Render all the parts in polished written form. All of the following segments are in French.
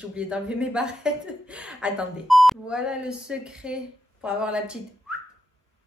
j'ai oublié d'enlever mes barrettes. Attendez. Voilà le secret pour avoir la petite...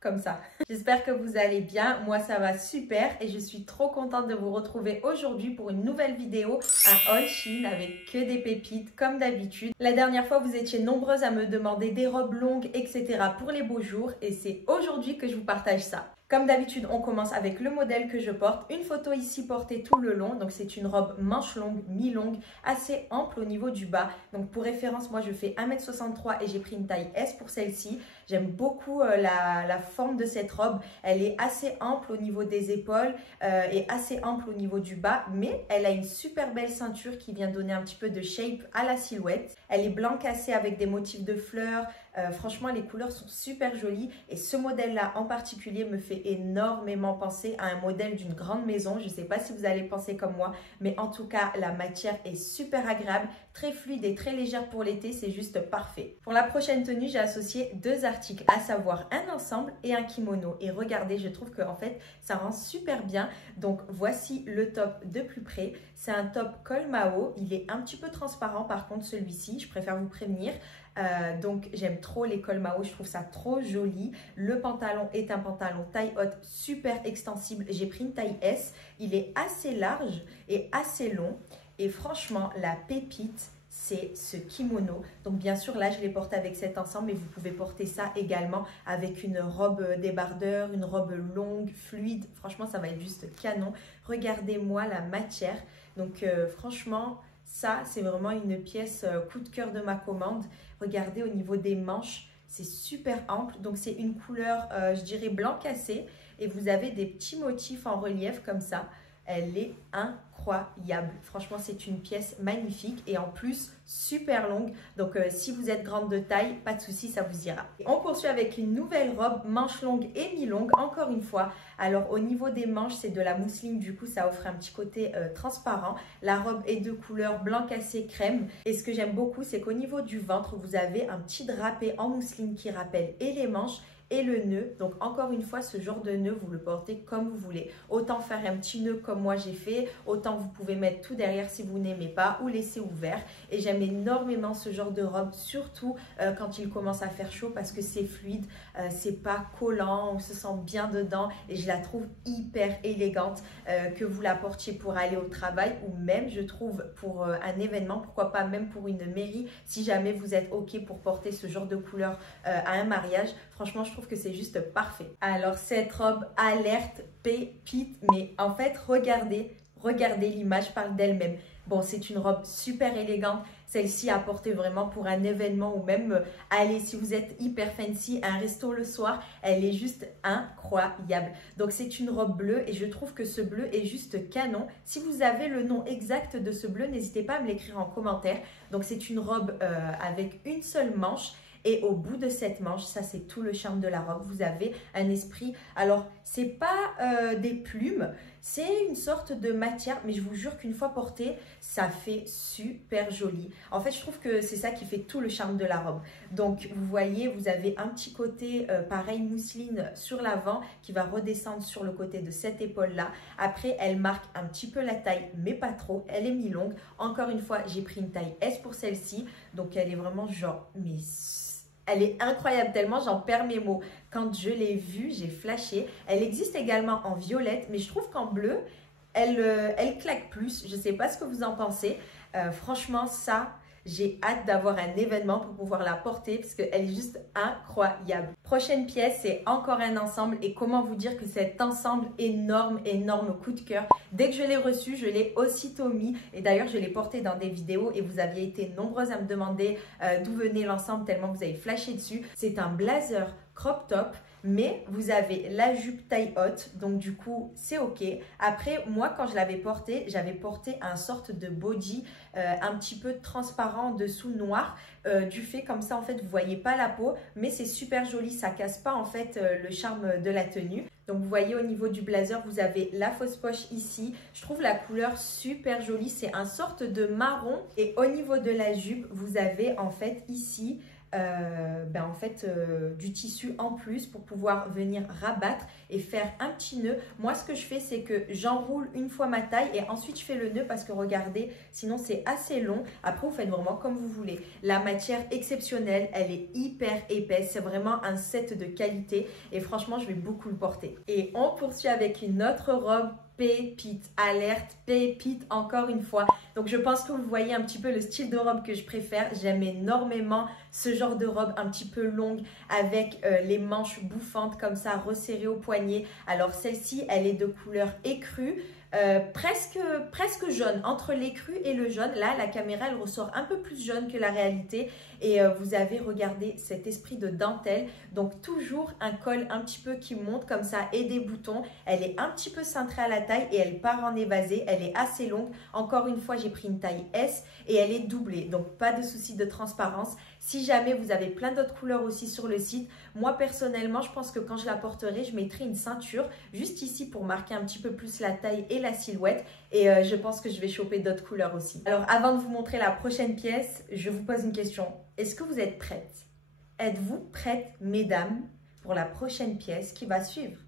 comme ça. J'espère que vous allez bien. Moi, ça va super et je suis trop contente de vous retrouver aujourd'hui pour une nouvelle vidéo à haul Shein avec que des pépites comme d'habitude. La dernière fois, vous étiez nombreuses à me demander des robes longues, etc. pour les beaux jours et c'est aujourd'hui que je vous partage ça. Comme d'habitude, on commence avec le modèle que je porte. Une photo ici portée tout le long. Donc, c'est une robe manche longue, mi-longue, assez ample au niveau du bas. Donc, pour référence, moi, je fais 1m63 et j'ai pris une taille S pour celle-ci. J'aime beaucoup la forme de cette robe. Elle est assez ample au niveau des épaules et assez ample au niveau du bas. Mais elle a une super belle ceinture qui vient donner un petit peu de shape à la silhouette. Elle est blanc cassé avec des motifs de fleurs. Franchement, les couleurs sont super jolies. Et ce modèle-là en particulier me fait énormément penser à un modèle d'une grande maison. Je ne sais pas si vous allez penser comme moi, mais en tout cas, la matière est super agréable, très fluide et très légère pour l'été. C'est juste parfait. Pour la prochaine tenue, j'ai associé deux articles, à savoir un ensemble et un kimono. Et regardez, je trouve qu'en fait, ça rend super bien. Donc, voici le top de plus près. C'est un top col Mao. Il est un petit peu transparent par contre, celui-ci. Je préfère vous prévenir. Donc j'aime trop les cols Mao, je trouve ça trop joli. Le pantalon est un pantalon taille haute super extensible. J'ai pris une taille S. Il est assez large et assez long. Et franchement, la pépite, c'est ce kimono. Donc bien sûr, là, je l'ai porté avec cet ensemble, mais vous pouvez porter ça également avec une robe débardeur, une robe longue, fluide. Franchement, ça va être juste canon. Regardez-moi la matière. Donc franchement, ça, c'est vraiment une pièce coup de cœur de ma commande. Regardez au niveau des manches, c'est super ample. Donc, c'est une couleur, je dirais, blanc cassé. Et vous avez des petits motifs en relief comme ça. Elle est incroyable. Franchement, c'est une pièce magnifique et en plus super longue. Donc, si vous êtes grande de taille, pas de souci, ça vous ira. Et on poursuit avec une nouvelle robe manche longue et mi-longue, encore une fois. Alors, au niveau des manches, c'est de la mousseline. Du coup, ça offre un petit côté transparent. La robe est de couleur blanc cassé crème. Et ce que j'aime beaucoup, c'est qu'au niveau du ventre, vous avez un petit drapé en mousseline qui rappelle et les manches et le nœud. Donc encore une fois, ce genre de nœud, vous le portez comme vous voulez. Autant faire un petit nœud comme moi j'ai fait, autant vous pouvez mettre tout derrière si vous n'aimez pas ou laisser ouvert. Et j'aime énormément ce genre de robe, surtout quand il commence à faire chaud parce que c'est fluide, c'est pas collant, on se sent bien dedans et je la trouve hyper élégante, que vous la portiez pour aller au travail ou même je trouve pour un événement, pourquoi pas même pour une mairie, si jamais vous êtes ok pour porter ce genre de couleur à un mariage. Franchement, je trouve que c'est juste parfait. Alors, cette robe alerte pépite, mais en fait, regardez l'image parle d'elle-même. Bon, c'est une robe super élégante. Celle-ci à porter vraiment pour un événement ou même aller, si vous êtes hyper fancy, un resto le soir. Elle est juste incroyable. Donc, c'est une robe bleue et je trouve que ce bleu est juste canon. Si vous avez le nom exact de ce bleu, n'hésitez pas à me l'écrire en commentaire. Donc, c'est une robe avec une seule manche. Et au bout de cette manche, ça c'est tout le charme de la robe, vous avez un esprit. Alors, c'est pas des plumes, c'est une sorte de matière, mais je vous jure qu'une fois portée, ça fait super joli. En fait, je trouve que c'est ça qui fait tout le charme de la robe. Donc, vous voyez, vous avez un petit côté pareil mousseline sur l'avant qui va redescendre sur le côté de cette épaule-là. Après, elle marque un petit peu la taille, mais pas trop. Elle est mi-longue. Encore une fois, j'ai pris une taille S pour celle-ci. Donc, elle est vraiment genre, mais... elle est incroyable tellement, j'en perds mes mots. Quand je l'ai vue, j'ai flashé. Elle existe également en violette, mais je trouve qu'en bleu, elle claque plus. Je ne sais pas ce que vous en pensez. Franchement, ça, j'ai hâte d'avoir un événement pour pouvoir la porter parce qu'elle est juste incroyable. Prochaine pièce, c'est encore un ensemble. Et comment vous dire que cet ensemble, énorme coup de cœur. Dès que je l'ai reçu, je l'ai aussitôt mis. Et d'ailleurs, je l'ai porté dans des vidéos et vous aviez été nombreuses à me demander d'où venait l'ensemble tellement vous avez flashé dessus. C'est un blazer crop top. Mais vous avez la jupe taille haute, donc du coup c'est ok. Après moi quand je l'avais porté, j'avais porté un sorte de body un petit peu transparent en dessous noir, du fait comme ça en fait vous voyez pas la peau, mais c'est super joli, ça casse pas en fait le charme de la tenue. Donc vous voyez au niveau du blazer, vous avez la fausse poche ici. Je trouve la couleur super jolie, c'est un sorte de marron. Et au niveau de la jupe, vous avez en fait ici en fait du tissu en plus pour pouvoir venir rabattre et faire un petit nœud. Moi ce que je fais c'est que j'enroule une fois ma taille et ensuite je fais le nœud parce que regardez, sinon c'est assez long. Après vous faites vraiment comme vous voulez. La matière exceptionnelle, elle est hyper épaisse, c'est vraiment un set de qualité et franchement je vais beaucoup le porter. Et on poursuit avec une autre robe pépite, alerte, pépite encore une fois. Donc je pense que vous voyez un petit peu le style de robe que je préfère. J'aime énormément ce genre de robe un petit peu longue avec les manches bouffantes comme ça resserrées au poignet. Alors celle-ci, elle est de couleur écrue. Presque jaune, entre l'écru et le jaune. Là, la caméra, elle ressort un peu plus jaune que la réalité. Et vous avez, regardé cet esprit de dentelle. Donc, toujours un col un petit peu qui monte comme ça et des boutons. Elle est un petit peu cintrée à la taille et elle part en évasé. Elle est assez longue. Encore une fois, j'ai pris une taille S et elle est doublée. Donc, pas de souci de transparence. Si jamais vous avez plein d'autres couleurs aussi sur le site, moi personnellement, je pense que quand je la porterai, je mettrai une ceinture juste ici pour marquer un petit peu plus la taille et la silhouette. Et je pense que je vais choper d'autres couleurs aussi. Alors avant de vous montrer la prochaine pièce, je vous pose une question. Est-ce que vous êtes prêtes? Êtes-vous prêtes, mesdames, pour la prochaine pièce qui va suivre?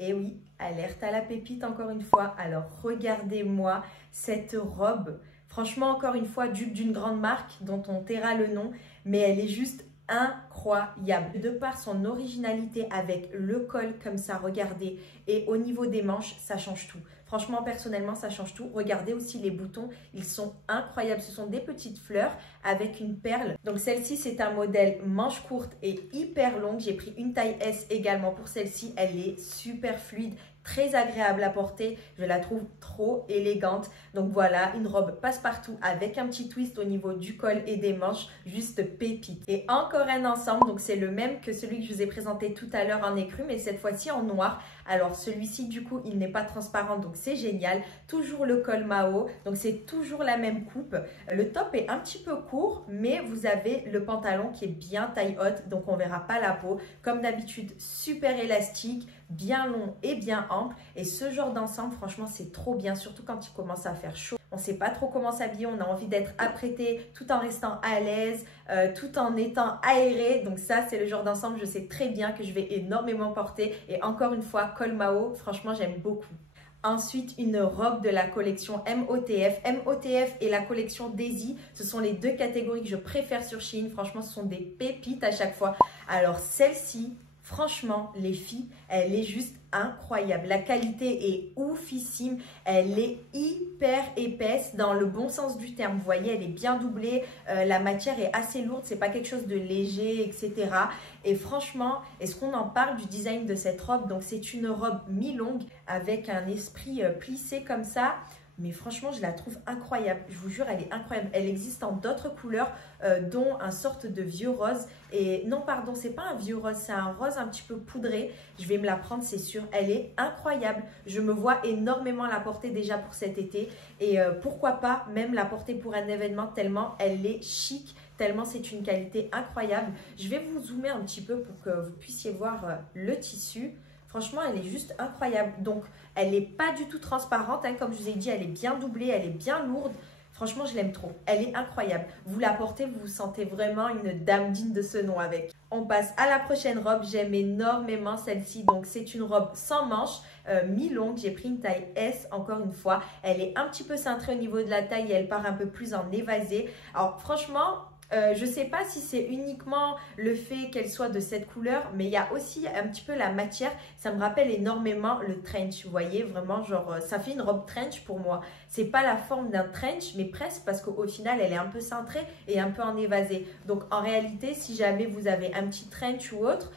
Et oui, alerte à la pépite encore une fois. Alors regardez-moi cette robe. Franchement, encore une fois, dupe d'une grande marque dont on taira le nom, mais elle est juste incroyable. De par son originalité avec le col comme ça, regardez, et au niveau des manches, ça change tout. Franchement, personnellement, ça change tout. Regardez aussi les boutons, ils sont incroyables. Ce sont des petites fleurs avec une perle. Donc celle-ci, c'est un modèle manche courte et hyper longue. J'ai pris une taille S également pour celle-ci. Elle est super fluide, très agréable à porter. Je la trouve trop élégante. Donc voilà, une robe passe-partout avec un petit twist au niveau du col et des manches, juste pépite. Et encore un ensemble, donc c'est le même que celui que je vous ai présenté tout à l'heure en écru, mais cette fois-ci en noir. Alors celui-ci, du coup, il n'est pas transparent, donc c'est génial. Toujours le col Mao, donc c'est toujours la même coupe. Le top est un petit peu court, mais vous avez le pantalon qui est bien taille haute, donc on verra pas la peau. Comme d'habitude, super élastique, bien long et bien ample. Et ce genre d'ensemble, franchement, c'est trop bien, surtout quand il commence à faire chaud. On ne sait pas trop comment s'habiller, on a envie d'être apprêté tout en restant à l'aise, tout en étant aéré. Donc ça, c'est le genre d'ensemble, je sais très bien que je vais énormément porter. Et encore une fois, col Mao, franchement, j'aime beaucoup. Ensuite, une robe de la collection MOTF. MOTF et la collection Daisy, ce sont les deux catégories que je préfère sur Shein. Franchement, ce sont des pépites à chaque fois. Alors, celle-ci, franchement, les filles, elle est juste incroyable. La qualité est oufissime. Elle est hyper épaisse dans le bon sens du terme. Vous voyez, elle est bien doublée. La matière est assez lourde. C'est pas quelque chose de léger, etc. Et franchement, est-ce qu'on en parle du design de cette robe? Donc, c'est une robe mi-longue avec un esprit plissé comme ça. Mais franchement, je la trouve incroyable. Je vous jure, elle est incroyable. Elle existe en d'autres couleurs, dont un sorte de vieux rose. Et non, pardon, c'est pas un vieux rose, c'est un rose un petit peu poudré. Je vais me la prendre, c'est sûr. Elle est incroyable. Je me vois énormément la porter déjà pour cet été. Et pourquoi pas même la porter pour un événement tellement elle est chic. Tellement c'est une qualité incroyable. Je vais vous zoomer un petit peu pour que vous puissiez voir le tissu. Franchement, elle est juste incroyable. Donc, elle n'est pas du tout transparente. Hein, comme je vous ai dit, elle est bien doublée, elle est bien lourde. Franchement, je l'aime trop. Elle est incroyable. Vous la portez, vous vous sentez vraiment une dame digne de ce nom avec. On passe à la prochaine robe. J'aime énormément celle-ci. Donc, c'est une robe sans manches, mi-longue. J'ai pris une taille S, encore une fois. Elle est un petit peu cintrée au niveau de la taille et elle part un peu plus en évasé. Alors, franchement... je ne sais pas si c'est uniquement le fait qu'elle soit de cette couleur, mais il y a aussi un petit peu la matière. Ça me rappelle énormément le trench, vous voyez, vraiment genre, ça fait une robe trench pour moi. C'est pas la forme d'un trench, mais presque, parce qu'au final, elle est un peu cintrée et un peu en évasé. Donc en réalité, si jamais vous avez un petit trench ou autre,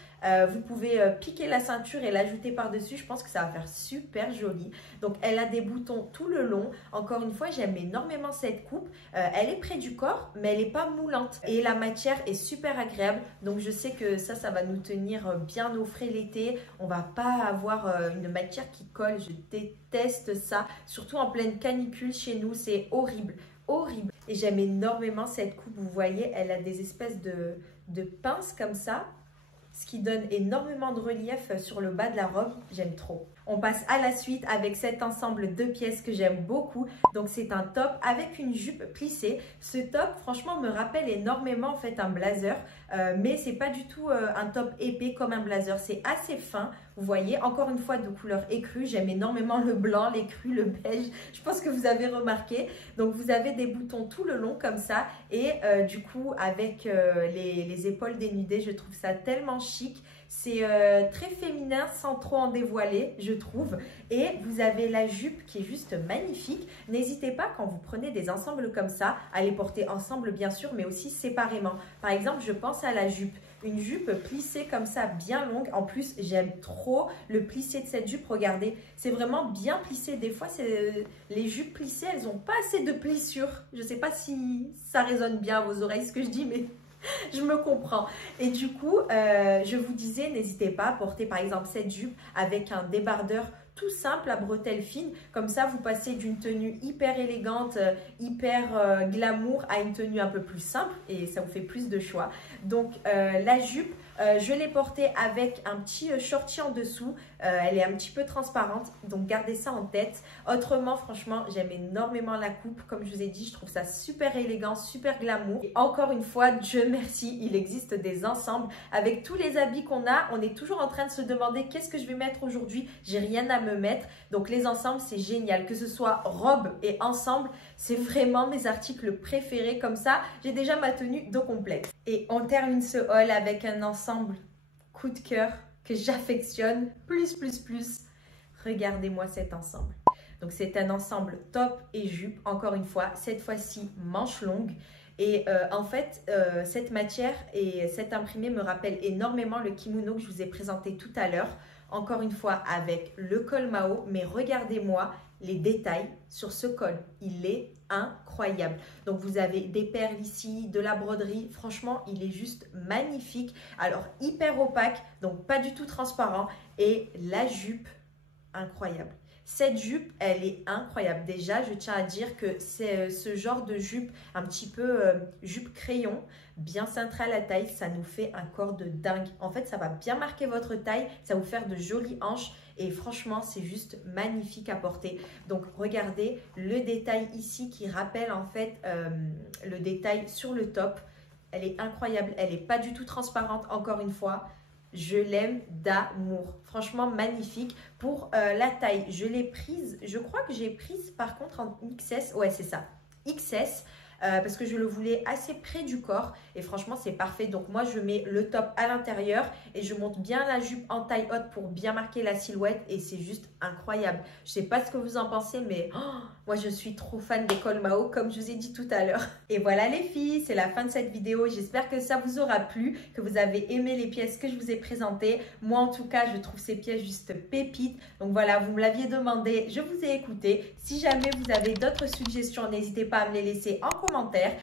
vous pouvez piquer la ceinture et l'ajouter par-dessus. Je pense que ça va faire super joli. Donc, elle a des boutons tout le long. Encore une fois, j'aime énormément cette coupe. Elle est près du corps, mais elle n'est pas moulante. Et la matière est super agréable. Donc, je sais que ça va nous tenir bien au frais l'été. On ne va pas avoir une matière qui colle. Je déteste ça. Surtout en pleine canicule chez nous. C'est horrible. Horrible. Et j'aime énormément cette coupe. Vous voyez, elle a des espèces de pinces comme ça. ce qui donne énormément de relief sur le bas de la robe. J'aime trop. On passe à la suite avec cet ensemble de pièces que j'aime beaucoup. Donc c'est un top avec une jupe plissée. Ce top franchement me rappelle énormément en fait un blazer, mais c'est pas du tout un top épais comme un blazer. C'est assez fin, vous voyez, encore une fois de couleur écrue. J'aime énormément le blanc, l'écru, le beige. Je pense que vous avez remarqué. Donc vous avez des boutons tout le long comme ça et du coup avec les épaules dénudées, je trouve ça tellement chic. C'est très féminin sans trop en dévoiler, je trouve. Et vous avez la jupe qui est juste magnifique. N'hésitez pas quand vous prenez des ensembles comme ça à les porter ensemble bien sûr, mais aussi séparément. Par exemple, je pense à la jupe. Une jupe plissée comme ça, bien longue. En plus, j'aime trop le plissé de cette jupe. Regardez, c'est vraiment bien plissé. Des fois, les jupes plissées, elles n'ont pas assez de plissure. Je ne sais pas si ça résonne bien à vos oreilles ce que je dis, mais... je me comprends. Et du coup, je vous disais, n'hésitez pas à porter par exemple cette jupe avec un débardeur tout simple à bretelles fines. Comme ça, vous passez d'une tenue hyper élégante, hyper glamour à une tenue un peu plus simple et ça vous fait plus de choix. Donc, la jupe, je l'ai portée avec un petit shorty en dessous. Elle est un petit peu transparente, donc gardez ça en tête. Autrement, franchement, j'aime énormément la coupe. Comme je vous ai dit, je trouve ça super élégant, super glamour. Et encore une fois, Dieu merci, il existe des ensembles. Avec tous les habits qu'on a, on est toujours en train de se demander qu'est-ce que je vais mettre aujourd'hui. J'ai rien à me mettre. Donc les ensembles, c'est génial. Que ce soit robe et ensemble, c'est vraiment mes articles préférés. Comme ça, j'ai déjà ma tenue de complète. Et on termine ce haul avec un ensemble coup de cœur que j'affectionne plus. Regardez-moi cet ensemble. Donc c'est un ensemble top et jupe, encore une fois, cette fois-ci manche longue. Et en fait, cette matière et cet imprimé me rappellent énormément le kimono que je vous ai présenté tout à l'heure. Encore une fois, avec le col Mao, mais regardez-moi les détails sur ce col. Il est incroyable. Donc, vous avez des perles ici, de la broderie. Franchement, il est juste magnifique. Alors, hyper opaque, donc pas du tout transparent. Et la jupe, incroyable. Cette jupe, elle est incroyable. Déjà, je tiens à dire que c'est ce genre de jupe, un petit peu jupe crayon, bien cintrée à la taille, ça nous fait un corps de dingue. En fait, ça va bien marquer votre taille, ça va vous faire de jolies hanches et franchement, c'est juste magnifique à porter. Donc, regardez le détail ici qui rappelle en fait le détail sur le top. Elle est incroyable, elle n'est pas du tout transparente, encore une fois. Je l'aime d'amour. Franchement, magnifique. Pour la taille, je l'ai prise. Je crois que j'ai prise par contre en XS. Ouais, c'est ça. XS. Parce que je le voulais assez près du corps et franchement c'est parfait. Donc moi je mets le top à l'intérieur et je monte bien la jupe en taille haute pour bien marquer la silhouette et c'est juste incroyable. Je sais pas ce que vous en pensez mais moi je suis trop fan des cols Mao comme je vous ai dit tout à l'heure. Et voilà les filles, c'est la fin de cette vidéo. J'espère que ça vous aura plu, que vous avez aimé les pièces que je vous ai présentées. Moi en tout cas je trouve ces pièces juste pépites. Donc voilà, vous me l'aviez demandé, je vous ai écouté. Si jamais vous avez d'autres suggestions, n'hésitez pas à me les laisser en commentaire.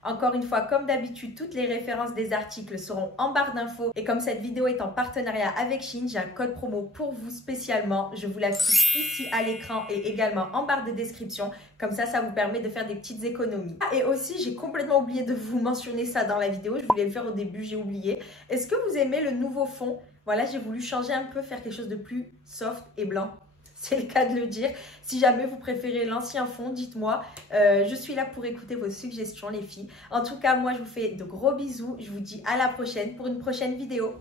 Encore une fois, comme d'habitude, toutes les références des articles seront en barre d'infos. Et comme cette vidéo est en partenariat avec Shein, j'ai un code promo pour vous spécialement. Je vous l'affiche ici à l'écran et également en barre de description. Comme ça vous permet de faire des petites économies. Ah, et aussi, j'ai complètement oublié de vous mentionner ça dans la vidéo. Je voulais le faire au début, j'ai oublié. Est-ce que vous aimez le nouveau fond? Voilà, j'ai voulu changer un peu, faire quelque chose de plus soft et blanc. C'est le cas de le dire. Si jamais vous préférez l'ancien fond, dites-moi. Je suis là pour écouter vos suggestions, les filles. En tout cas, moi, je vous fais de gros bisous. Je vous dis à la prochaine pour une prochaine vidéo.